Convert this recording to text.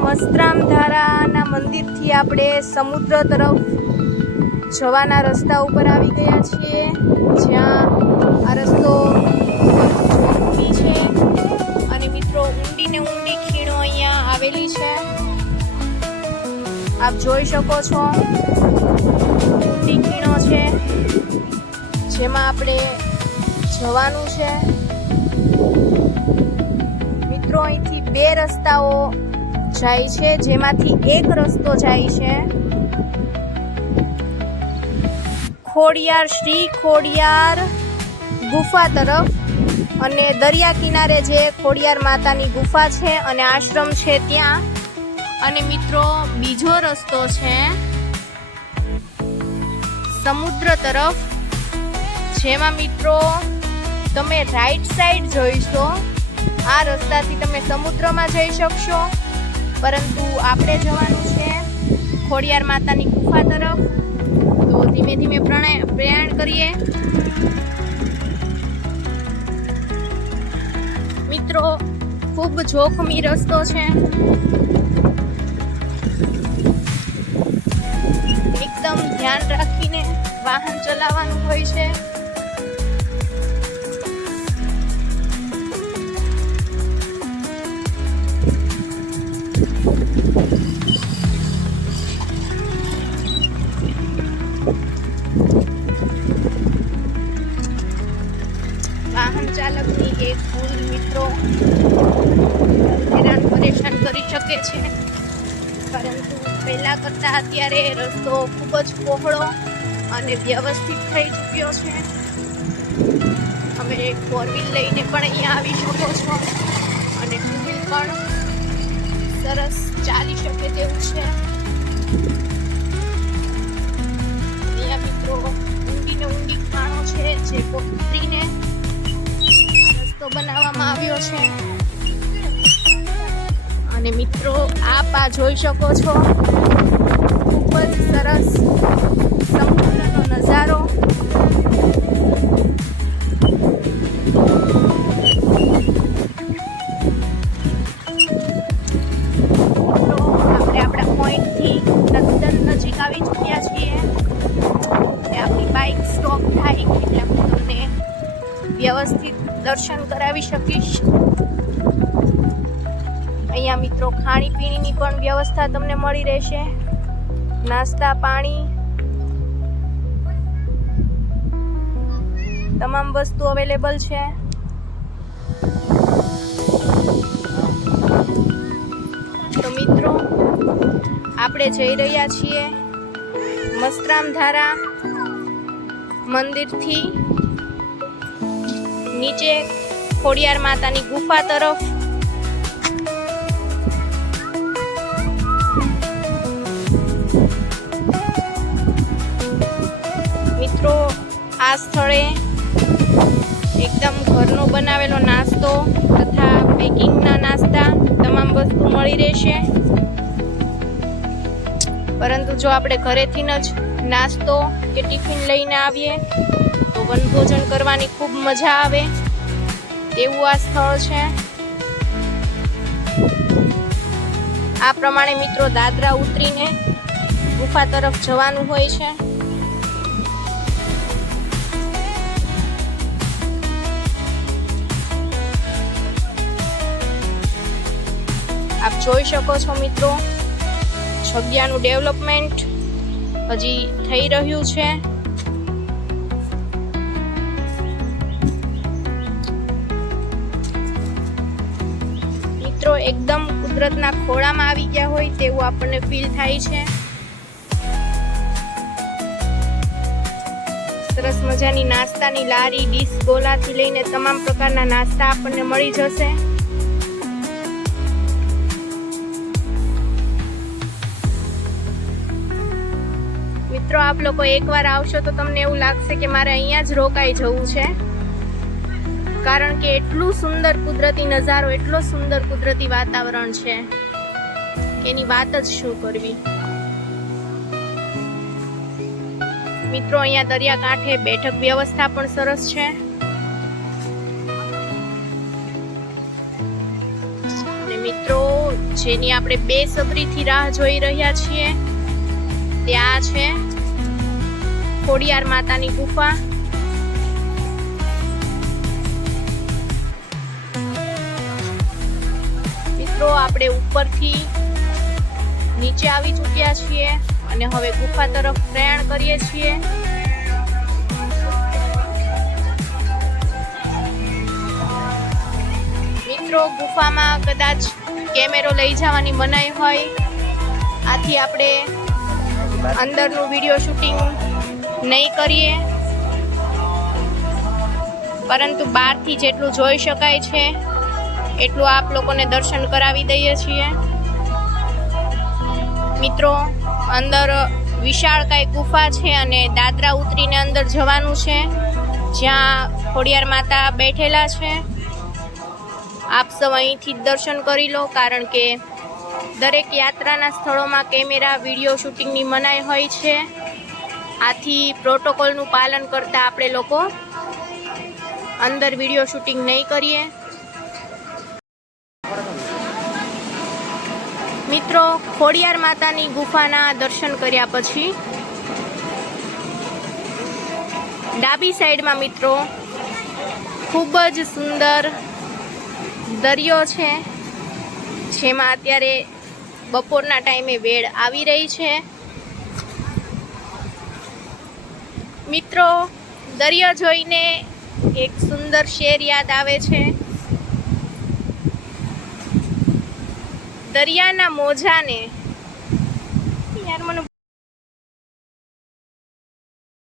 મસ્તરામ ધારાના મંદિરથી આપણે સમુદ્ર તરફ જવાના રસ્તા ઉપર આવી ગયા છીએ, જ્યાં આ રસ્તો ઊંડી છે. અને મિત્રો, ઊંડી ને ઊંડી ખીણો અહીંયા આવેલી છે. આપ જોઈ શકો છો, ઊંડી ખીણો છે, જેમાં આપણે જવાનું છે. મિત્રો, અહીંથી બે રસ્તાઓ જાય છે, જેમાંથી એક રસ્તો જાય છે. ખોડિયાર, શ્રી ખોડિયાર ગુફા તરફ અને દરિયા કિનારે જે ખોડિયાર માતાની ગુફા છે અને આશ્રમ છે ત્યાં. અને મિત્રો, બીજો રસ્તો છે સમુદ્ર તરફ, જેમાં મિત્રો તમે રાઈટ સાઈડ જોઈશો આ રસ્તાથી તમે સમુદ્રમાં જઈ શકશો. પરંતુ આપણે જવાનું છે ખોડિયાર માતાની ગુફા તરફ. તો ધીમે ધીમે પ્રયાણ કરીએ. મિત્રો, ખૂબ જોખમી રસ્તો છે. એકદમ ધ્યાન રાખીને વાહન ચલાવવાનું હોય છે. વાહન ચાલકની એક ભૂલ મિત્રો હેરાન પરેશાન કરી શકે છે. પરંતુ પહેલાં કરતાં અત્યારે રસ્તો ખૂબ જ પહોળો અને વ્યવસ્થિત થઈ ચૂક્યો છે. અમે ફોર વ્હીલ લઈને પણ અહીંયા આવી શકો છો અને ટુ વ્હીલ પણ સરસ ચાલી શકે તેવું છે. અહીંયા મિત્રો ઊંડીને ઊંડી ખાણો છે જે કોતરીને રસ્તો બનાવવામાં આવ્યો છે. અને મિત્રો આપ આ જોઈ શકો છો. દર્શન કરાવી શકીશ. અહીંયા મિત્રો ખાણીપીણીની પણ વ્યવસ્થા તમને મળી રહેશે. નાસ્તા, પાણી, તમામ વસ્તુ અવેલેબલ છે. તો મિત્રો, આપણે જઈ રહ્યા છીએ મસ્તરામ ધારા મંદિરથી. નીચે ખોડિયાર માતાની ગુફા તરફ. મિત્રો, આ સ્થળે એકદમ ઘરનો બનાવેલો નાસ્તો તથા પેકિંગના નાસ્તા તમામ વસ્તુ મળી રહેશે. પરંતુ જો આપણે ઘરેથી જ નાસ્તો કે ટિફિન લઈને આવીએ તો વનભોજન કરવાની ખૂબ મજા આવે. તેવું આ સ્થળ છે. આ પ્રમાણે મિત્રો દાદરા ઉતરીને ગુફા તરફ જવાનું હોય છે. આપ જોઈ શકો છો મિત્રો, જગ્યાનું ડેવલપમેન્ટ હજી થઈ રહ્યું છે. મિત્રો એકદમ કુદરતના ખોળામાં આવી ગયા હોય તેવું આપણને ફીલ થાય છે. સરસ મજાની નાસ્તાની લારી ડીશ ગોલાથી લઈને તમામ પ્રકારના નાસ્તા આપણને મળી જશે. મિત્રો, આપ લોકો એકવાર આવશો તો તમને એવું લાગશે કે મારે અહીંયા જ રોકાઈ જવું છે. કારણ કે એટલું સુંદર કુદરતી નજારો, એટલો સુંદર કુદરતી વાતાવરણ છે એની વાત જ શું કરવી? મિત્રો, અહીંયા દરિયાકાંઠે બેઠક વ્યવસ્થા પણ સરસ છે. અને મિત્રો, જેની આપણે બે સબરીથી રાહ જોઈ રહ્યા છીએ, ત્યાં છે ખોડિયાર માતાની ગુફા. આપણે ઉપરથી નીચે આવી ચૂક્યા છીએ અને હવે ગુફા તરફ પ્રયાણ કરીએ છીએ. મિત્રો, ગુફામાં કદાચ કેમેરો લઈ જવાની મનાઈ હોય. આથી આપણે અંદરનું વીડિયો શૂટિંગ નહીં કરીએ. પરંતુ બહારથી જેટલું જોઈ શકાય છે એટલું આપ લોકોને દર્શન કરાવી દઈએ છીએ. મિત્રો, અંદર વિશાળ કાંઈ ગુફા છે અને દાદરા ઉતરીને અંદર જવાનું છે. જ્યાં ખોડિયાર માતા બેઠેલા છે. આપ સૌ અહીંથી જ દર્શન કરી લો, કારણ કે દરેક યાત્રાના સ્થળોમાં કેમેરા, વીડિયો શૂટિંગની મનાઈ હોય છે. આથી પ્રોટોકોલનું પાલન કરતા આપણે લોકો અંદર વીડિયો શૂટિંગ નહીં કરીએ. મિત્રો, ખોડિયાર માતાની ગુફાના દર્શન કર્યા પછી ડાબી સાઈડમાં મિત્રો, ખૂબ જ સુંદર દરિયો છે, જેમાં અત્યારે બપોરના ટાઈમે વેળ આવી રહી છે. મિત્રો, દરિયો જોઈને એક સુંદર શેર યાદ આવે છે. દરિયાના મોજાને